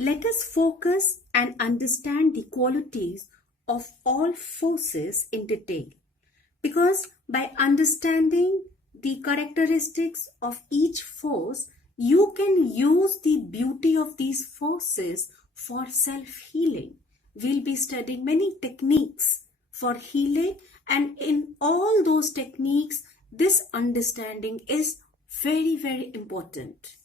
Let us focus and understand the qualities of all forces in detail, because by understanding the characteristics of each force, you can use the beauty of these forces for self-healing. We'll be studying many techniques for healing, and in all those techniques, this understanding is very, very important.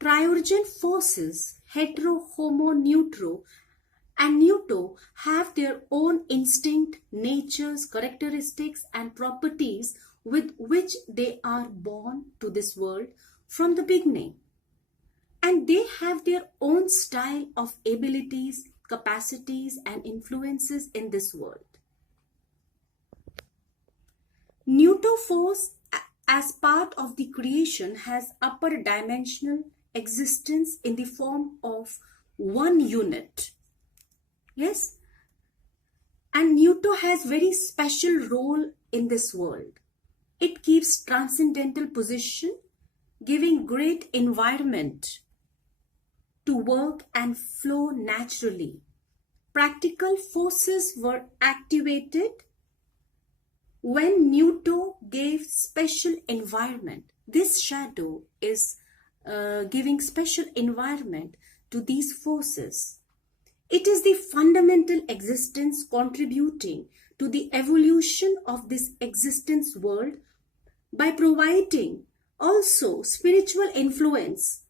Triorigin forces, Hetero, Homo, Neutro, and Neuto have their own instinct, natures, characteristics, and properties with which they are born to this world from the beginning. And they have their own style of abilities, capacities, and influences in this world. Neuto force, as part of the creation, has upper dimensional existence in the form of one unit. Yes, and Neuto has very special role in this world. It gives transcendental position, giving great environment to work and flow naturally. Practical forces were activated when Neuto gave special environment. This shadow is giving special environment to these forces. It is the fundamental existence contributing to the evolution of this existence world by providing also spiritual influence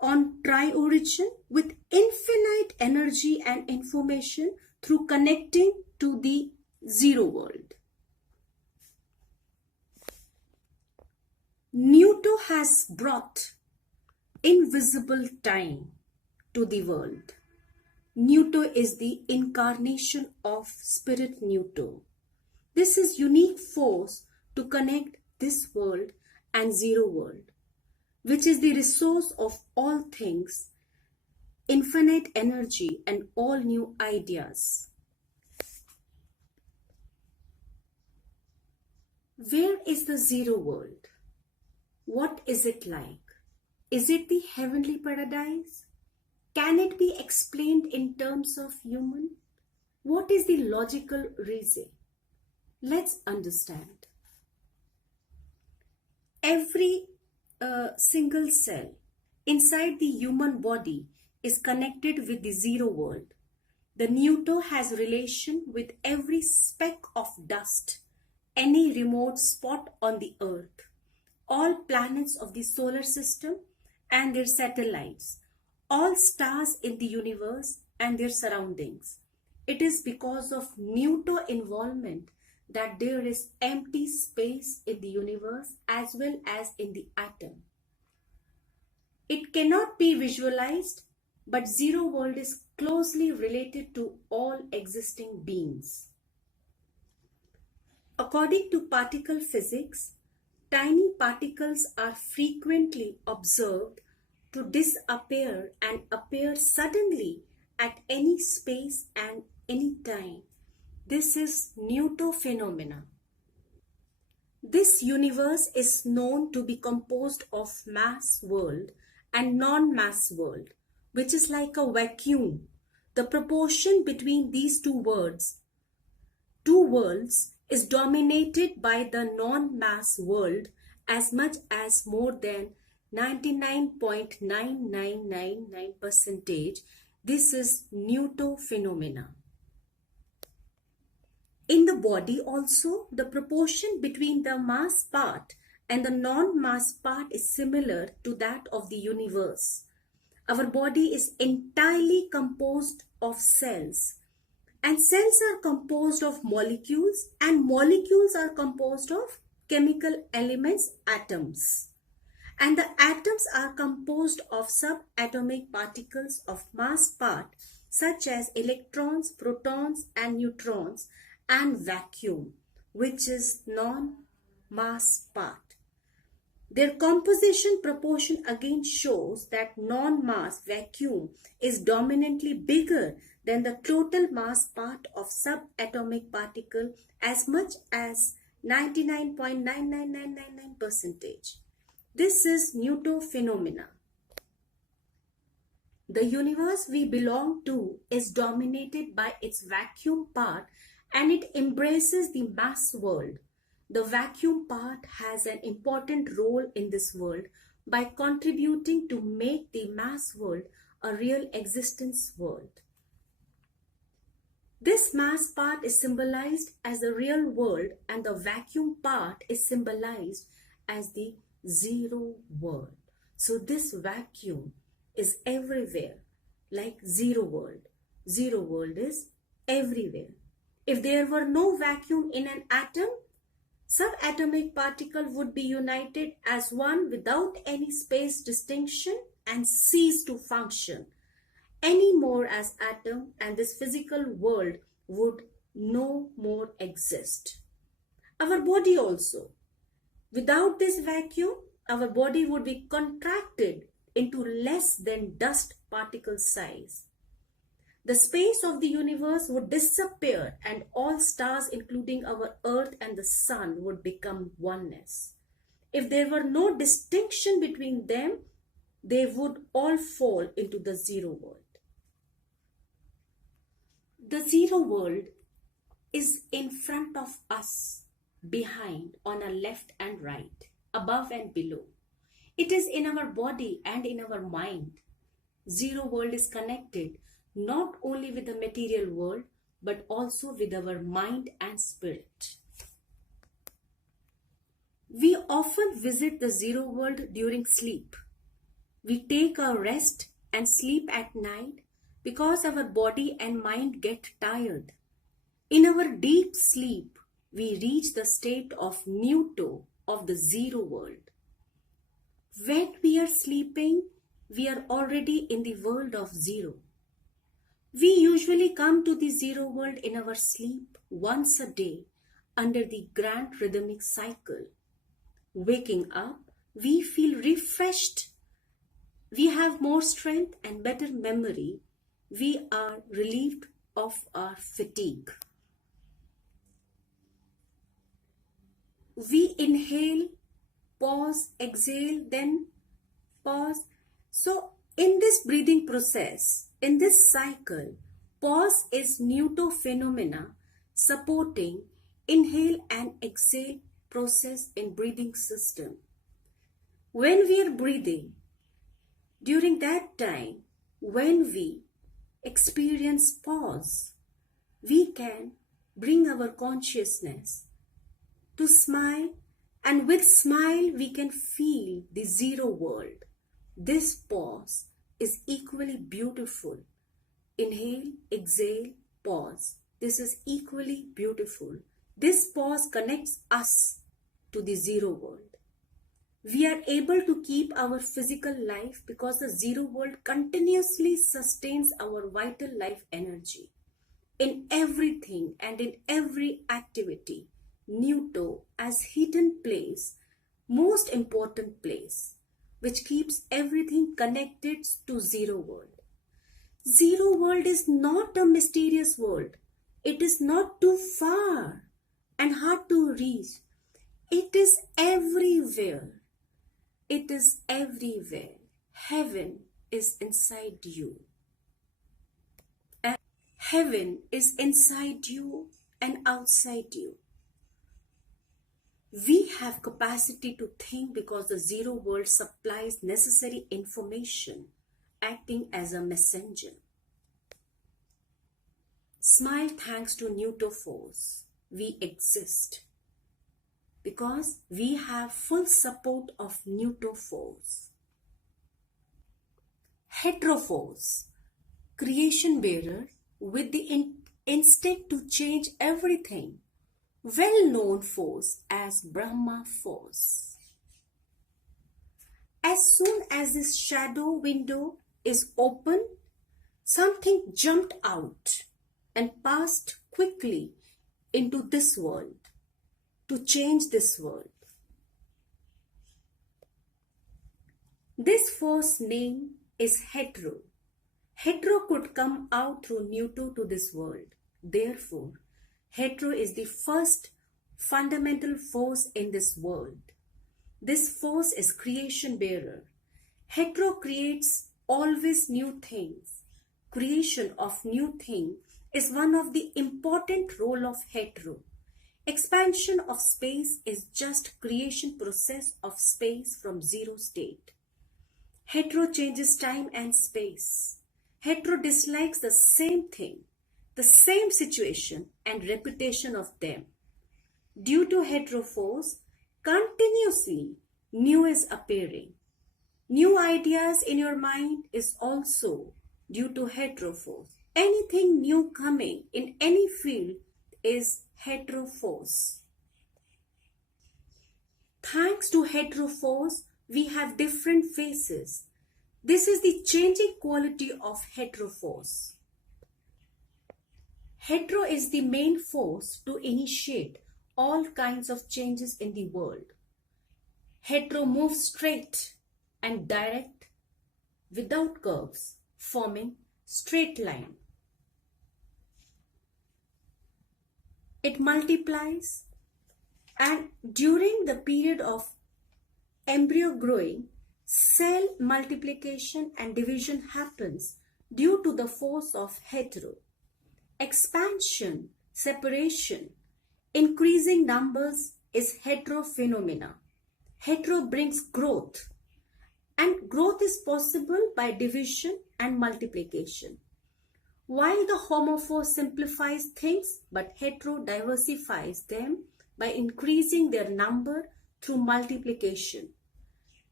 on Triorigin with infinite energy and information through connecting to the zero world. Neuto has brought invisible time to the world. Neuto is the incarnation of Spirit Neuto. This is unique force to connect this world and zero world, which is the resource of all things, infinite energy and all new ideas. Where is the zero world? What is it like? Is it the heavenly paradise? Can it be explained in terms of human? What is the logical reason? Let's understand. Every single cell inside the human body is connected with the zero world. The Neuto has relation with every speck of dust, any remote spot on the earth, all planets of the solar system and their satellites, all stars in the universe and their surroundings. It is because of Neuto involvement that there is empty space in the universe as well as in the atom. It cannot be visualized, but zero world is closely related to all existing beings. According to particle physics, tiny particles are frequently observed to disappear and appear suddenly at any space and any time. This is Neuto phenomena. This universe is known to be composed of mass world and non-mass world, which is like a vacuum. The proportion between these two worlds is dominated by the non-mass world as much as more than 99.9999%. This is Neuto phenomena. In the body also, the proportion between the mass part and the non-mass part is similar to that of the universe. Our body is entirely composed of cells, and cells are composed of molecules, and molecules are composed of chemical elements, atoms. And the atoms are composed of subatomic particles of mass part such as electrons, protons and neutrons, and vacuum, which is non-mass part. Their composition proportion again shows that non-mass vacuum is dominantly bigger than the total mass part of subatomic particle as much as 99.99999%. This is Neuto phenomena. The universe we belong to is dominated by its vacuum part and it embraces the mass world. The vacuum part has an important role in this world by contributing to make the mass world a real existence world. This mass part is symbolized as the real world and the vacuum part is symbolized as the zero world. So this vacuum is everywhere, like zero world. Zero world is everywhere. If there were no vacuum in an atom, subatomic particle would be united as one without any space distinction and cease to function any more as atom, and this physical world would no more exist. Our body also. Without this vacuum, our body would be contracted into less than dust particle size. The space of the universe would disappear and all stars including our earth and the sun would become oneness. If there were no distinction between them, they would all fall into the zero world. The zero world is in front of us, behind, on our left and right, above and below. It is in our body and in our mind. Zero world is connected not only with the material world but also with our mind and spirit. We often visit the zero world during sleep. We take our rest and sleep at night because our body and mind get tired. In our deep sleep, we reach the state of Neuto, of the zero world. When we are sleeping, we are already in the world of zero. We usually come to the zero world in our sleep once a day under the grand rhythmic cycle. Waking up, we feel refreshed. We have more strength and better memory. We are relieved of our fatigue. We inhale, pause, exhale, then pause. So in this breathing process, in this cycle, pause is Neuto phenomena supporting inhale and exhale process in breathing system. When we are breathing, during that time, when we experience pause, we can bring our consciousness to smile, and with smile we can feel the zero world. This pause is equally beautiful. Inhale, exhale, pause. This is equally beautiful. This pause connects us to the zero world. We are able to keep our physical life because the zero world continuously sustains our vital life energy. In everything and in every activity, Neuto as hidden place, most important place, which keeps everything connected to zero world. Zero world is not a mysterious world. It is not too far and hard to reach. It is everywhere. It is everywhere. Heaven is inside you. And heaven is inside you and outside you. We have capacity to think because the zero world supplies necessary information, acting as a messenger. Smile thanks to Neuto force. We exist because we have full support of Neuto force. Hetero force, creation bearer with the instinct to change everything, well-known force as Brahma force. As soon as this shadow window is open, something jumped out and passed quickly into this world to change this world. This force name is Hetero. Hetero could come out through Neuto to this world. Therefore, Hetero is the first fundamental force in this world. This force is creation bearer. Hetero creates always new things. Creation of new thing is one of the important role of hetero. Expansion of space is just creation process of space from zero state. Hetero changes time and space. Hetero dislikes the same thing, the same situation and repetition of them. Due to hetero force, continuously new is appearing. New ideas in your mind is also due to hetero force. Anything new coming in any field is hetero force. Thanks to hetero force, we have different faces. This is the changing quality of hetero force. Hetero is the main force to initiate all kinds of changes in the world. Hetero moves straight and direct without curves, forming straight line. It multiplies, and during the period of embryo growing, cell multiplication and division happens due to the force of hetero. Expansion, separation, increasing numbers is hetero phenomena. Hetero brings growth, and growth is possible by division and multiplication. While the Homo force simplifies things, but hetero diversifies them by increasing their number through multiplication.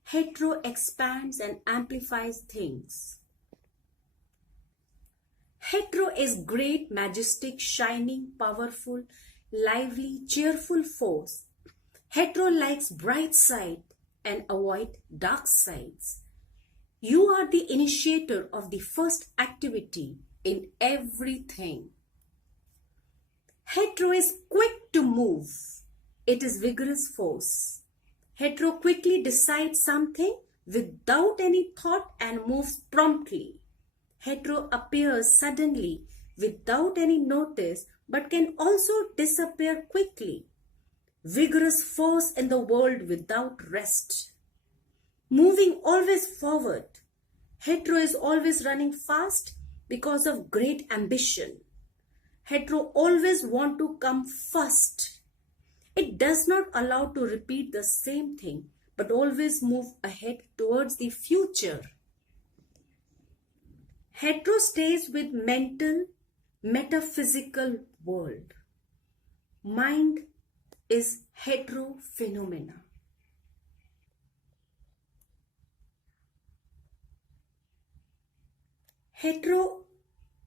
Hetero expands and amplifies things. Hetero is great, majestic, shining, powerful, lively, cheerful force. Hetero likes bright side and avoid dark sides. You are the initiator of the first activity in everything. Hetero is quick to move. It is vigorous force. Hetero quickly decides something without any thought and moves promptly. Hetero appears suddenly without any notice but can also disappear quickly. Vigorous force in the world without rest. Moving always forward. Hetero is always running fast because of great ambition. Hetero always want to come first. It does not allow to repeat the same thing but always move ahead towards the future. Hetero stays with mental, metaphysical world. Mind is hetero phenomena. Hetero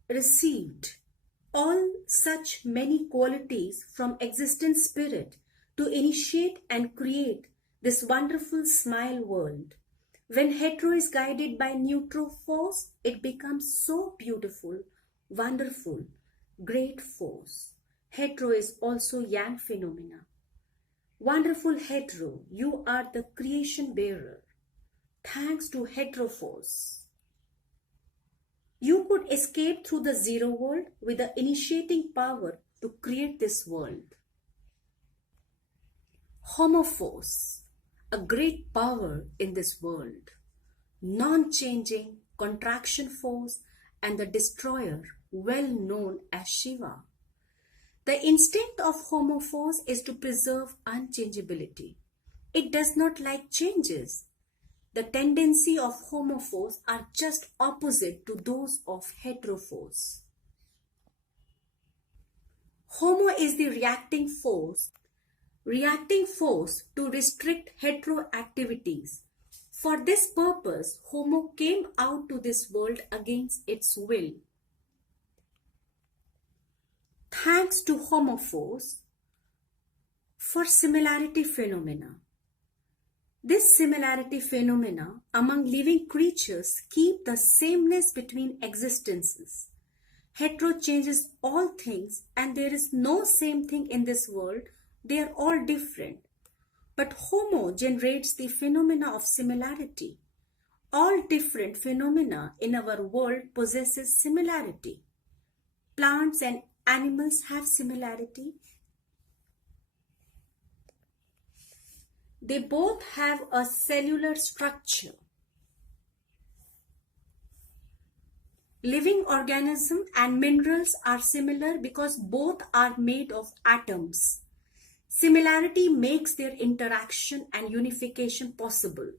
received all such many qualities from existent spirit to initiate and create this wonderful smile world. When hetero is guided by neutro force, it becomes so beautiful, wonderful, great force. Hetero is also yang phenomena. Wonderful hetero, you are the creation bearer. Thanks to hetero force. You could escape through the zero world with the initiating power to create this world. Homo force, a great power in this world. Non-changing contraction force and the destroyer, well known as Shiva. The instinct of Homo force is to preserve unchangeability. It does not like changes. The tendency of Homo force are just opposite to those of hetero force. Homo is the reacting force to restrict hetero activities. For this purpose, Homo came out to this world against its will. Thanks to Homo force for similarity phenomena. This similarity phenomena among living creatures keep the sameness between existences. Hetero changes all things and there is no same thing in this world. They are all different. But Homo generates the phenomena of similarity. All different phenomena in our world possesses similarity. Plants and animals have similarity. They both have a cellular structure. Living organisms and minerals are similar because both are made of atoms. Similarity makes their interaction and unification possible.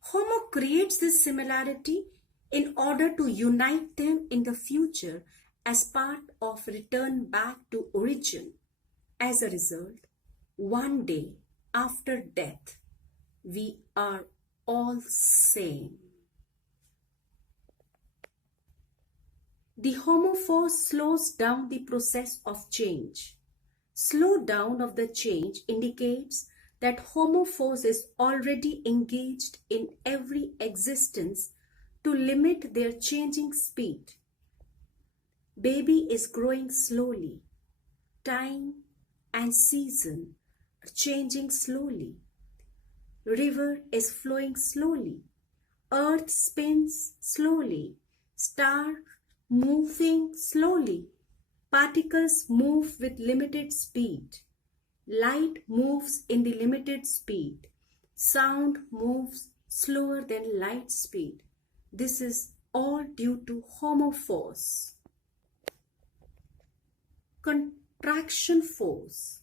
Homo creates this similarity in order to unite them in the future as part of return back to origin. As a result, one day after death, we are all same. The Homo force slows down the process of change. Slowdown of the change indicates that Homo force is already engaged in every existence to limit their changing speed. Baby is growing slowly. Time and season are changing slowly. River is flowing slowly. Earth spins slowly. Star moving slowly. Particles move with limited speed. Light moves in the limited speed. Sound moves slower than light speed. This is all due to Homo force. Contraction force.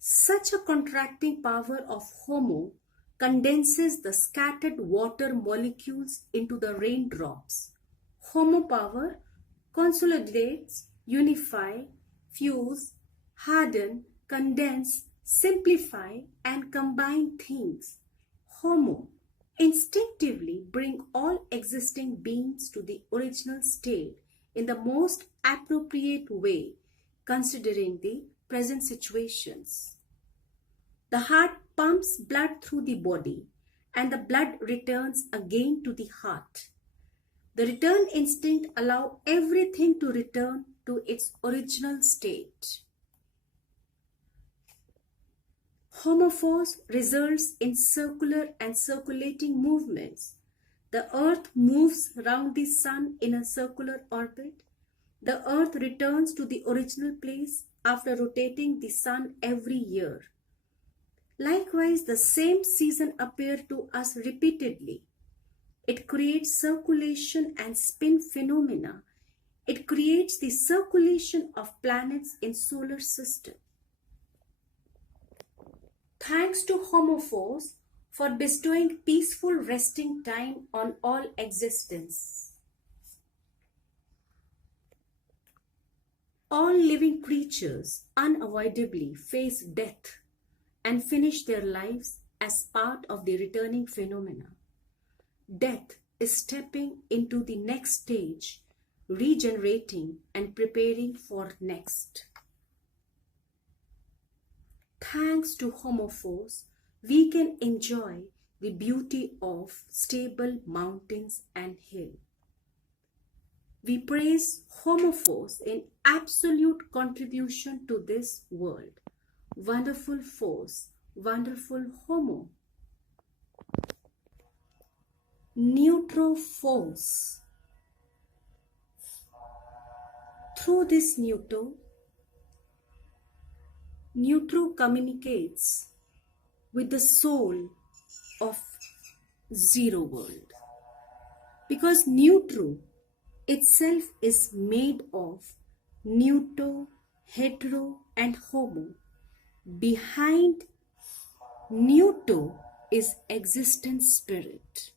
Such a contracting power of Homo condenses the scattered water molecules into the raindrops. Homo power consolidates, unify, fuse, harden, condense, simplify, and combine things. Homo instinctively bring all existing beings to the original state in the most appropriate way, considering the present situations. The heart pumps blood through the body, and the blood returns again to the heart. The return instinct allows everything to return to its original state. Homo force results in circular and circulating movements. The earth moves round the sun in a circular orbit. The earth returns to the original place after rotating the sun every year. Likewise, the same season appears to us repeatedly. It creates circulation and spin phenomena. It creates the circulation of planets in solar system. Thanks to Homo force for bestowing peaceful resting time on all existence. All living creatures unavoidably face death and finish their lives as part of the returning phenomena. Death is stepping into the next stage, regenerating and preparing for next. Thanks to Homo force, we can enjoy the beauty of stable mountains and hills. We praise Homo force in absolute contribution to this world. Wonderful force, wonderful Homo. Neutro force. Through this Neutro communicates with the soul of zero world. Because Neutro itself is made of Neuto, Hetero and Homo. Behind Neuto is existent spirit.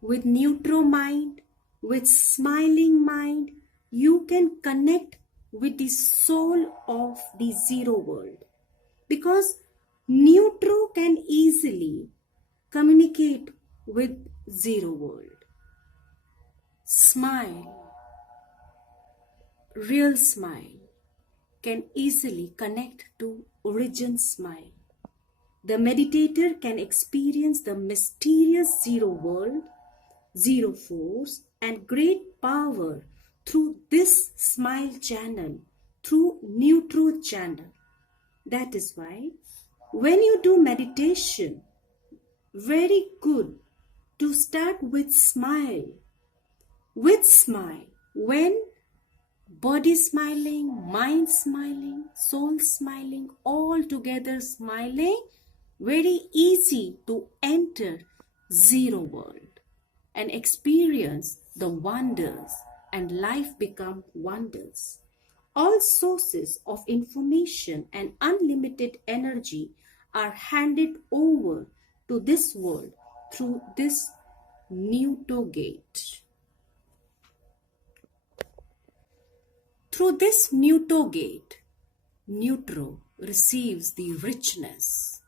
With Neutro mind, with smiling mind, you can connect with the soul of the zero world. Because Neutro can easily communicate with zero world. Smile, real smile, can easily connect to origin smile. The meditator can experience the mysterious zero world, zero force and great power through this smile channel, through Neutro channel. That is why when you do meditation, very good to start with smile. With smile, when body smiling, mind smiling, soul smiling, all together smiling, very easy to enter zero world and experience the wonders, and life become wonders. All sources of information and unlimited energy are handed over to this world through this Neuto gate. Through this Neuto gate, Neutro receives the richness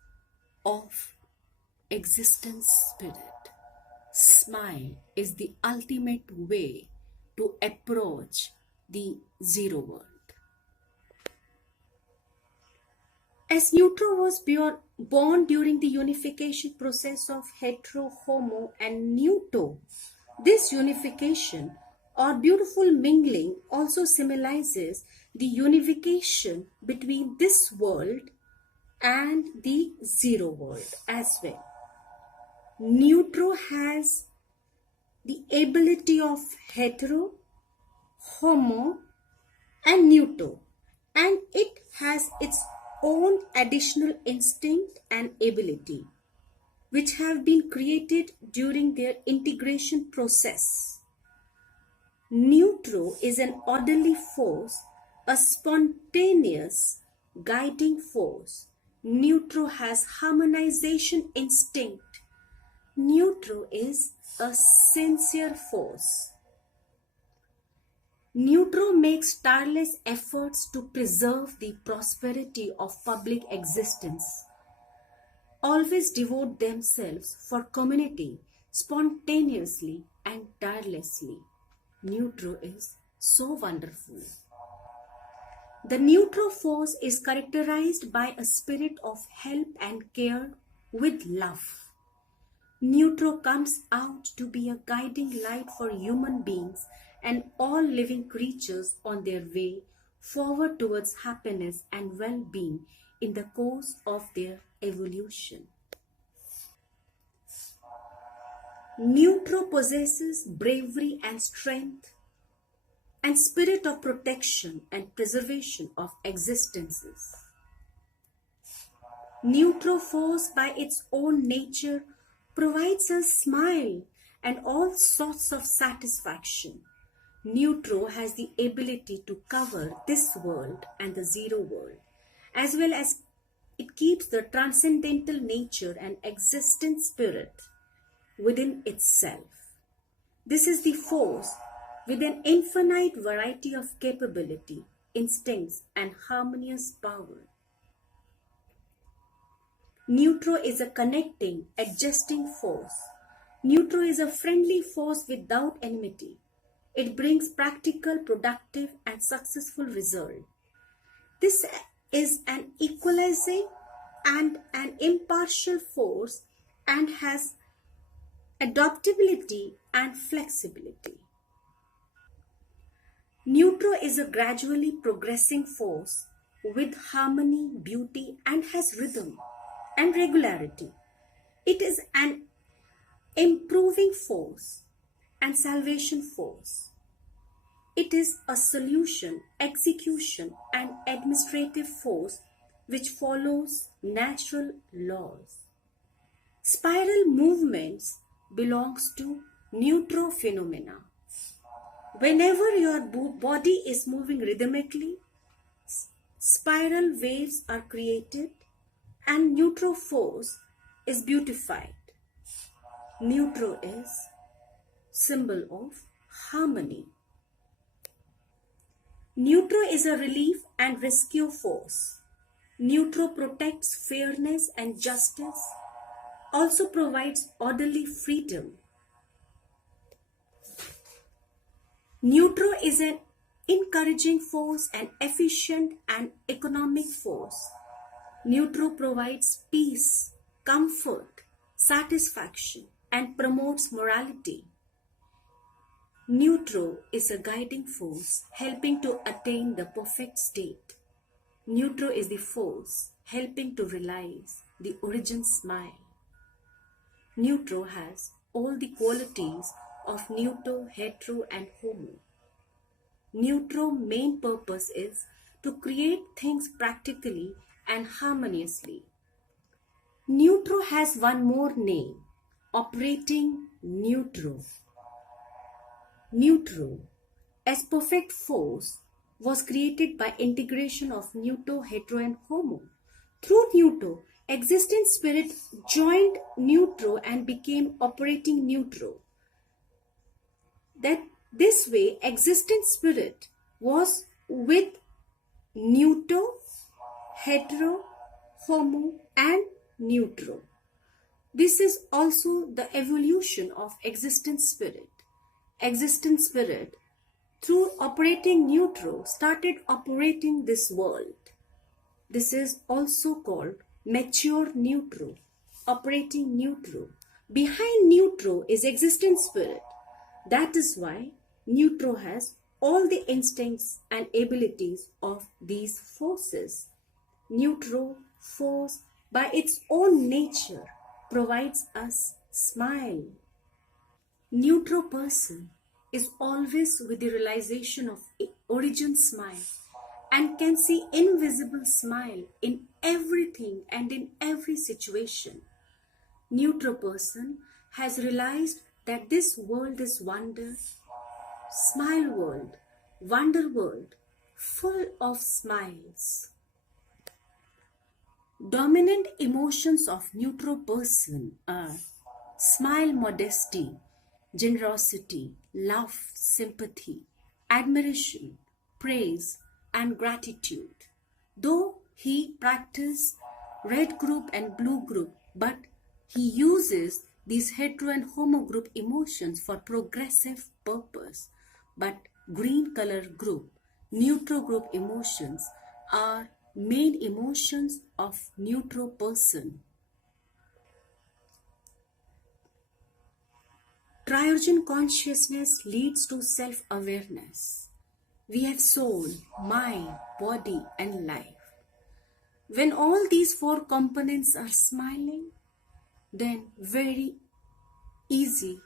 of existence spirit. Smile is the ultimate way to approach the zero world. As Neutro was born during the unification process of Hetero, Homo, and Neuto, this unification or beautiful mingling also symbolizes the unification between this world and the zero world as well. Neutro has the ability of Hetero, Homo, and Neuto, and it has its own additional instinct and ability, which have been created during their integration process. Neutro is an orderly force, a spontaneous guiding force. Neutro has harmonization instinct. Neutro is a sincere force. Neutro makes tireless efforts to preserve the prosperity of public existence. Always devote themselves for community spontaneously and tirelessly. Neutro is so wonderful. The Neutro force is characterized by a spirit of help and care with love. Neutro comes out to be a guiding light for human beings and all living creatures on their way forward towards happiness and well-being in the course of their evolution. Neutro possesses bravery and strength and spirit of protection and preservation of existences. Neutro force by its own nature provides a smile and all sorts of satisfaction. Neutro has the ability to cover this world and the zero world, as well as it keeps the transcendental nature and existent spirit within itself. This is the force with an infinite variety of capability, instincts, and harmonious power. Neutro is a connecting, adjusting force. Neutro is a friendly force without enmity. It brings practical, productive, and successful result. This is an equalizing and an impartial force and has adaptability and flexibility. Neutro is a gradually progressing force with harmony, beauty, and has rhythm and regularity. It is an improving force and salvation force. It is a solution, execution, and administrative force which follows natural laws. Spiral movements belongs to Neutro phenomena. Whenever your body is moving rhythmically, spiral waves are created and Neutro force is beautified. Neutro is symbol of harmony. Neutro is a relief and rescue force. Neutro protects fairness and justice, also provides orderly freedom. Neutro is an encouraging force, an efficient and economic force. Neutro provides peace, comfort, satisfaction, and promotes morality. Neutro is a guiding force helping to attain the perfect state. Neutro is the force helping to realize the origin smile. Neutro has all the qualities of Neuto, Hetero, and Homo. Neutro main purpose is to create things practically and harmoniously. Neutro has one more name, operating Neutro. Neutro, as perfect force, was created by integration of Neuto, Hetero and Homo. Through Neuto, existent spirit joined Neutro and became operating Neutro. That this way, existent spirit was with Neuto, Hetero, Homo and Neutro. This is also the evolution of existent spirit. Existent spirit, through operating Neutro, started operating this world. This is also called mature Neutro, operating Neutro. Behind Neutro is existent spirit. That is why Neutro has all the instincts and abilities of these forces. Neutro force, by its own nature, provides us smile. Neutro person is always with the realization of origin smile and can see invisible smile in everything and in every situation. Neutro person has realized that this world is wonder, smile world, wonder world, full of smiles. Dominant emotions of Neutro person are smile, modesty, generosity, love, sympathy, admiration, praise, and gratitude. Though he practices red group and blue group, but he uses these hetero and homo group emotions for progressive purpose. But green color group, neutro group emotions are main emotions of neutro person. Triorigin consciousness leads to self-awareness. We have soul, mind, body and life. When all these four components are smiling, then very easy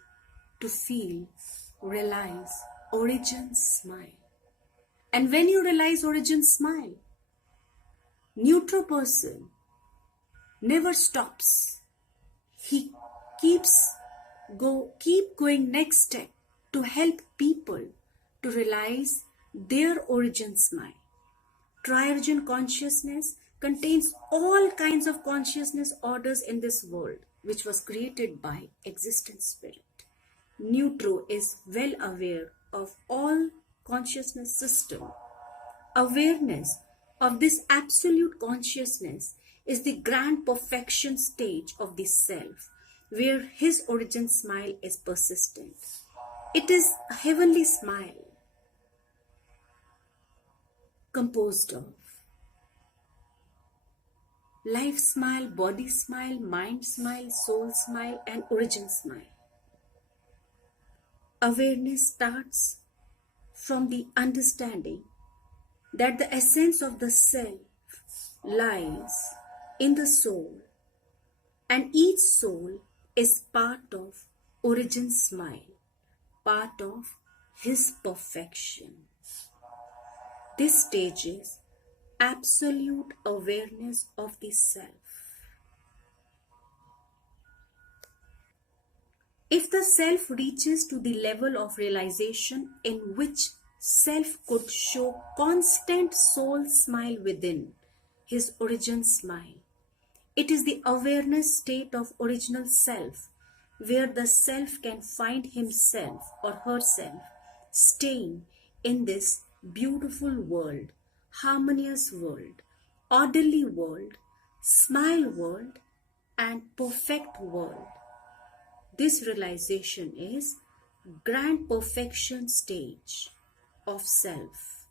to feel, realize origin smile. And when you realize origin smile, neutro person never stops. He keep going next step to help people to realize their origin smile. Triorigin consciousness contains all kinds of consciousness orders in this world, which was created by existent spirit. Neutro is well aware of all consciousness system. Awareness of this absolute consciousness is the grand perfection stage of the self, where his origin smile is persistent. It is a heavenly smile composed of life smile, body smile, mind smile, soul smile, and origin smile. Awareness starts from the understanding that the essence of the self lies in the soul, and each soul is part of origin smile, part of his perfection. This stage is absolute awareness of the self. If the self reaches to the level of realization in which self could show constant soul smile within his origin smile, it is the awareness state of original self, where the self can find himself or herself staying in this beautiful world, harmonious world, orderly world, smile world, and perfect world. This realization is grand perfection stage of self.